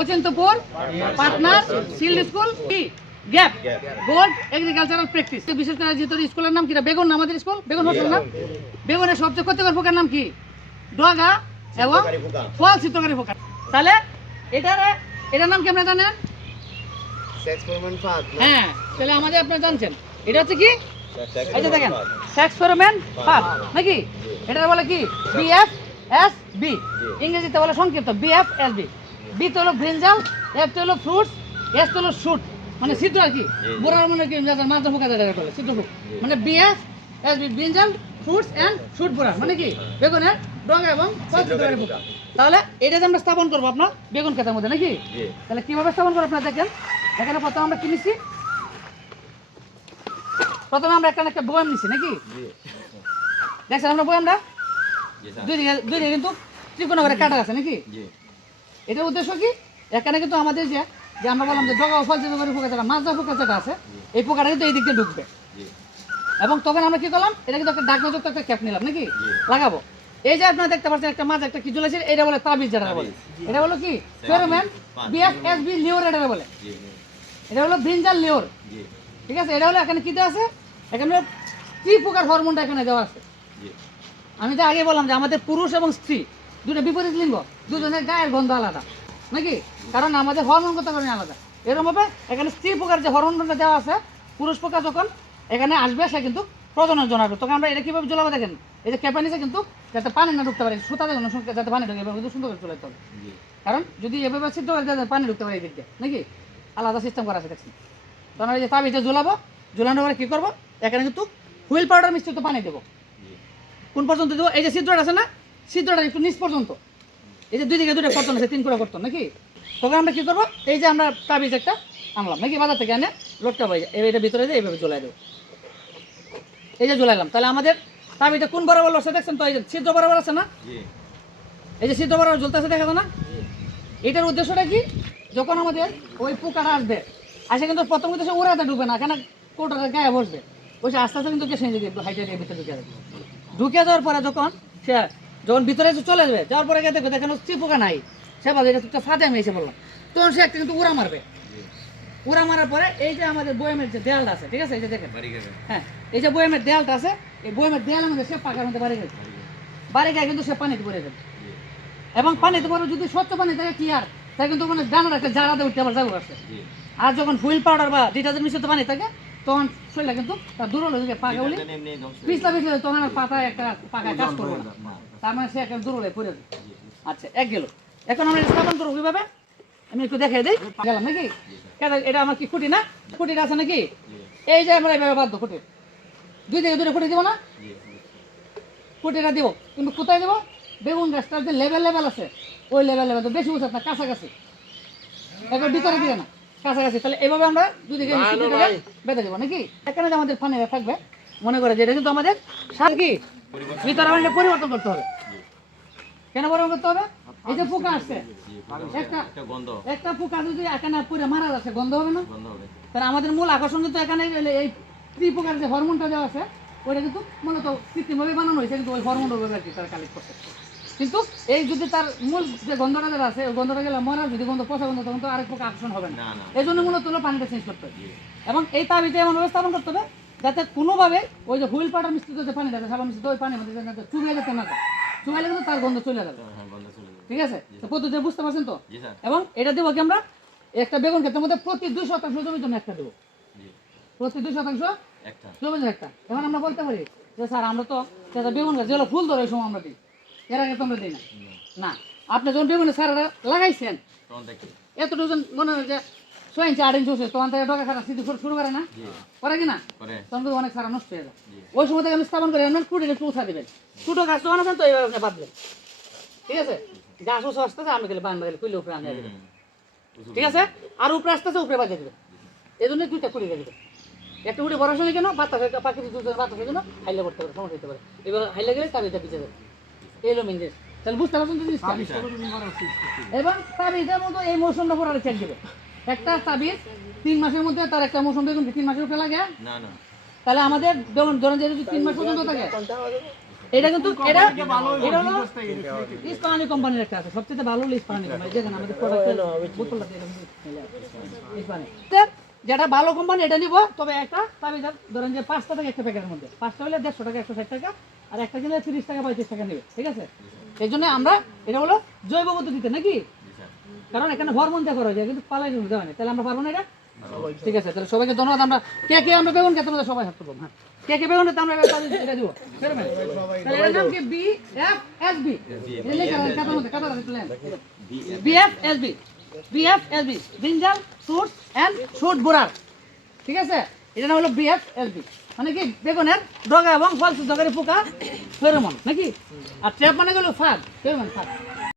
Achintapur partner shield school কি? GAP. Good agricultural practice বিশেষ করে যেহেতু স্কুলের নাম কি এটা? বেগুন আমাদের স্কুল? বেগুন হোস্টেল না? বেগুনের সবচেয়ে ক্ষতিকর পোকার নাম কি? ডগা এবং ফল চিত্রকারী পোকা। তাহলে এটার এটার নাম কি আপনারা জানেন? হ্যাঁ তাহলে আমাদের আপনারা জানছেন। এটা হচ্ছে কি? যে দেখেন সেক্স ফেরোমেন ফাঁদ নাকি? এটা বলে কি? বিএফ এস বি ইংরেজিতে বলে সংক্ষিপ্ত বিএফ এস বি বি তো হলো ব্রিঞ্জাল এফ হলো ফ্রুটস এস হলো শুট। মানে সিদ্ধ আর কি। বোরার মনে কি মাছ পোকা যেটা বলে সিদ্ধ ফুট মানে BF S B brinjal fruits and shoot borer. মানে কি বেগুনের ডগা এবং তাহলে এটা যে আমরা স্থাপন করব আপনার বেগুন খেতের মধ্যে নাকি? তাহলে কীভাবে স্থাপন করব আপনারা দেখেন। এখানে প্রথমে আমরা কিনেছি প্রথমে আমরা একটা না একটা বয়াম নিছি নাকি? দেখছেন আমরা বয়ামটা? দুই দিকে দুই দিকে কিন্তু ত্রিকোণ করে কাটা আছে নাকি? এটার উদ্দেশ্য কি? এখানে কিন্তু আমাদের যে যে আমরা বললাম যে জগা ফল যে করে পোকা যেটা মাছ দেওয়া পোকা যেটা আছে এই পোকাটা কিন্তু এই দিক দিয়ে ঢুকবে। এবং তখন আমরা কি করলাম? এটা কিন্তু একটা ডাকনাযুক্ত একটা ক্যাপ নিলাম নাকি? লাগাবো। এই যে আপনারা দেখতে পাচ্ছেন একটা মাছ একটা কি ঝুলেছে এটা বলে তাবিজ যেটা বলে। এটা হলো কি? ফেরোম্যান বি লিওর এটা বলে। এটা হলো ব্রিঞ্জাল লিওর। ঠিক আছে? এটা হলো এখানে কি দেওয়া আছে? এখানে কি প্রকার হরমোনটা এখানে দেওয়া আছে। আমি তো আগে বললাম যে আমাদের পুরুষ এবং স্ত্রী দুটো বিপরীত লিঙ্গ। দুজনের গায়ের গন্ধ আলাদা। নাকি? কারণ আমাদের হরমোনগত কারণে আলাদা? এরকম ভাবে এখানে স্ত্রী প্রকার যে হরমোনটা দেওয়া আছে পুরুষ প্রকার যখন এখানে আসবে সে কিন্তু প্রজনন জনাবে তখন আমরা এটা কীভাবে জ্বলাবো দেখেন? এই যে ক্যাপানিসে কিন্তু যাতে পানি না ঢুকতে পারে সুতা দেখুন যাতে পানি ঢুকে এভাবে কিন্তু সুন্দর করে চলে যেতে হবে কারণ যদি এভাবে সিদ্ধ করে যায়, পানি ঢুকতে পারে এই দিক নাকি? আলাদা সিস্টেম করা আছে দেখছি তখন এই যে তাবিজটা ঝুলাবো ঝুলানোর পরে কী করব? এখানে কিন্তু হুইল পাউডার মিশ্রিত পানি দেবো। কোন পর্যন্ত দেবো? এই যে সিদ্ধটা আছে না সিদ্ধটা একটু নিচ পর্যন্ত। এই যে দুই দিকে দুটো করতো আছে তিন করে করতো নাকি? তখন আমরা কি করব? এই যে আমরা তাবিজ একটা আনলাম নাকি বাজার থেকে এনে লোটটা পাই এটা ভিতরে দিয়ে এইভাবে জ্বলাই দেবো। এই যে জ্বলাইলাম তাহলে আমাদের তাবিজটা কোন বরাবর লসে দেখছেন তো? এই যে সিদ্ধ বরাবর আছে না? এই যে সিদ্ধ বরাবর জ্বলতেছে দেখা না? এটার উদ্দেশ্যটা কি? যখন আমাদের ওই পোকাটা আসবে আসে কিন্তু প্রথম কিন্তু সে উড়াতে ঢুকবে না কেন কোটাটা গায়ে বসবে। বসে আস্তে আস্তে কিন্তু দিকে হাইটে ভিতরে ঢুকে ঢুকে যাওয়ার পরে যখন সে যখন ভিতরে চলে যাবে যাওয়ার পরে গিয়ে দেখবে দেখেন স্ত্রী পোকা নাই সে ভাবে এটা একটা ফাঁদে আমি এসে বললাম। তখন সে একটা কিন্তু উড়া মারবে। উড়া মারার পরে এই যে আমাদের বয়ামের যে দেয়ালটা আছে ঠিক আছে? এই যে দেখেন। হ্যাঁ এই যে বয়ামের দেয়ালটা আছে এই বয়ামের দেয়ালের মধ্যে সে পাকার মধ্যে বাড়ি গেছে। বাড়ি গায়ে কিন্তু সে পানিতে পড়ে যাবে। এবং পানিতে পরে যদি স্বচ্ছ পানি থাকে কি আর? তাই কিন্তু মানে ডানার একটা জারাতে উঠতে আবার যাব আসে আর যখন হুইল পাউডার বা ডিটারজেন্ট মিশ্রিত পানি থাকে তখন শরীরটা কিন্তু তার দূর হলে পাকা পিছলা পিছলে তখন আর পাতা একটা পাকা কাজ করবে না তার মানে সে একটা দূর হলে পড়ে আচ্ছা এক গেল। এখন আমরা স্থাপন করব কীভাবে? আমি একটু দেখাই দিই। গেলাম নাকি? কেন এটা আমার কি খুঁটি না? খুঁটিটা আছে নাকি? এই যে আমরা এভাবে বাধ্য খুঁটি। দুই দিকে দুটো খুঁটি দিব না? খুঁটিটা দিব। কিন্তু কোথায় দেবো? বেগুন গাছটার যে লেভেল লেভেল আছে ওই লেভেল লেভেল তো বেশি উঠে না কাছাকাছি। এবার ভিতরে দিবে না। কাছাকাছি। তাহলে এভাবে আমরা দুদিকে বেঁধে দেবো নাকি? এখানে যে আমাদের পানিটা থাকবে মনে করে যে এটা কিন্তু আমাদের সার কি? ভিতরে আমাদের পরিবর্তন করতে হবে। কেন পরিবর্তন করতে হবে? এই যে পোকা আসছে। একটা একটা পোকা যদি এখানে পুরে মারা যাচ্ছে গন্ধ হবে না? তাহলে আমাদের মূল আকর্ষণ কিন্তু এখানে এই- এই স্ত্রী পোকার যে হরমোনটা দেওয়া আছে ওইটা কিন্তু মূলত কৃত্রিমভাবে বানানো হয়েছে কিন্তু ওই হরমোন আর কি তারা কালেক্ট করছে। কিন্তু এই যদি তার মূল যে গন্ধটা যেটা আছে ওই গন্ধটা গেলে মরা যদি গন্ধ পচা গন্ধ তখন তো আরেক পোকা আকর্ষণ হবে না। এই জন্য মূলত হলো পানিটা চেঞ্জ করতে হবে। এবং এই তাবিজটা এমন স্থাপন করতে হবে যাতে কোনোভাবে ওই যে হুইল পাউডার মিশ্রিত যে পানিটা আছে সাবান মিশ্রিত ওই পানির মধ্যে চুবিয়ে যেতে না চুবাইলে কিন্তু তার গন্ধ চলে যাবে। ঠিক আছে? তো পদ্ধতি বুঝতে পারছেন তো? এবং এটা দেবো কি আমরা? একটা বেগুন ক্ষেত্রের মধ্যে প্রতি দুই শতাংশ জমির জন্য একটা দেবো। প্রতি দুই শতাংশ জমির জন্য একটা। এখন আমরা বলতে পারি যে স্যার আমরা তো সেটা বেগুন গাছ যেগুলো ফুল ধরে ওই সময় আমরা দিই। এর আগে তো আমরা দিই না। না আপনি যখন বেগুনের সারাটা লাগাইছেন এত যখন মনে হয় যে ছয় ইঞ্চি আট ইঞ্চি হচ্ছে তখন থেকে ডকা খারাপ স্মৃতি শুরু করে না? করে কি না? তখন কিন্তু অনেক সারা নষ্ট হয়ে যায়। ওই সময় থেকে আমি স্থাপন করে আপনার কুড়ি একটু উঠা দেবেন। ছোটো গাছ যখন আছেন তো এইভাবে আপনি বাঁধবেন। ঠিক আছে? গাছ উঁচু আসতেছে আমি গেলে বান্ধ গেলে কুইলে উপরে আনিয়ে দেবেন। ঠিক আছে? আর উপরে আসতেছে উপরে বাজিয়ে দেবেন। এই জন্য দুইটা কুড়ি দেবেন। একটা উঠে বড় সময় কেন? বাতাস পাখি দুজন বাতাস কেন? হাইলে করতে পারে সমস্যা হতে পারে। এবার হাইলে গেলে তাবিজটা পিছিয়ে যাবে। এলো তাহলে বুঝতে পারছেন তো জিনিসটা? এবং তাবিজের মতো এই মৌসুমটা পরে দেবে। একটা তাবিজ তিন মাসের মধ্যে তার একটা মৌসুম দেখুন তিন মাসের উপরে লাগে? তাহলে আমাদের ধরুন ধরুন যেহেতু তিন মাস পর্যন্ত থাকে এটা কিন্তু এটা এটা হলো ইস্পাহানি কোম্পানির একটা আছে সবচেয়ে ভালো হলো ইস্পাহানি কোম্পানি। যেখানে আমাদের তো যেটা ভালো কোম্পানি এটা নিব। তবে একটা তবে ধরেন যে পাঁচটা টাকা একটা প্যাকেটের মধ্যে। পাঁচটা হলে দেড়শো টাকা একশো ষাট টাকা। আর একটা কিনলে তিরিশ টাকা পঁয়ত্রিশ টাকা নেবে ঠিক আছে? এই জন্য আমরা এটা হলো জৈব পদ্ধতিতে নাকি? কারণ এখানে হরমোন দিয়ে করা যায় কিন্তু পালাই দেওয়া নেই তাহলে আমরা পারব না এটা? ঠিক আছে তাহলে সবাইকে ধন্যবাদ। আমরা কে কে আমরা বেগুন খেতে মধ্যে সবাই হাত করব হ্যাঁ। কে কে বেগুন খেতে আমরা এটা দিব। তাহলে এটার নাম কি? B F S B. খাতার মধ্যে মধ্যে তুলেন B. F S B. B F S B. Brinjal fruits and fruit borer. ঠিক আছে? এটা নাম হলো বি এফ এস বি। মানে কি বেগুনের ডগা এবং ফল ডগারে পোকা, ফেরোমন, নাকি? আর ট্র্যাপ মানে গেল ফাঁক ফেরোমন ফাঁদ।